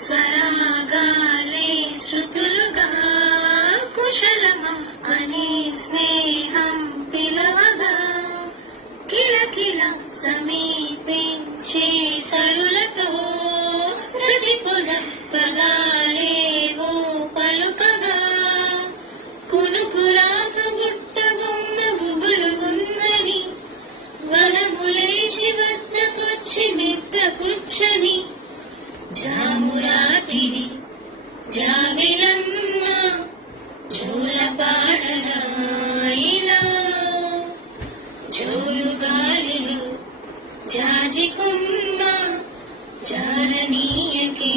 స్వరాగాలే శృతులుగా కుశలమా అనే స్నేహం పిలవగా కిలకిల సమీపించే సడులతో ప్రతిపద పదాలేవో పలుకగా కునుకురాక బుట్ట బొమ్మ గుబులుగుందని వనములేచి వద్దకొచ్చి మిద్ద పుచ్చని జామురాతిరి జాబిలమ్మ జోలపాడరాయిలా జోలుగాలిలో జాజి కొమ్మ జారనీయకే